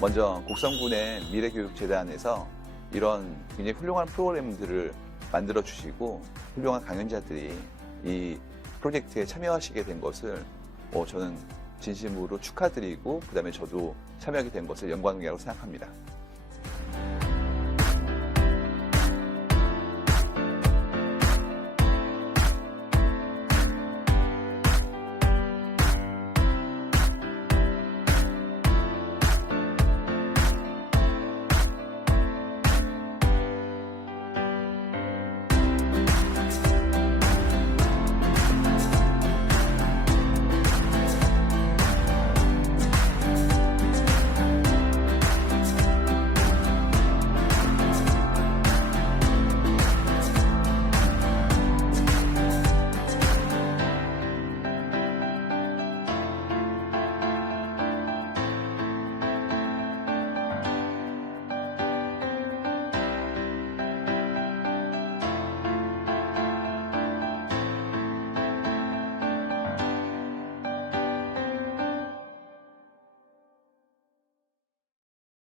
먼저 곡성군의 미래교육재단에서 이런 굉장히 훌륭한 프로그램들을 만들어 주시고 훌륭한 강연자들이 이 프로젝트에 참여하시게 된 것을 어, 저는 진심으로 축하드리고 그다음에 저도 참여하게 된 것을 영광이라고 생각합니다.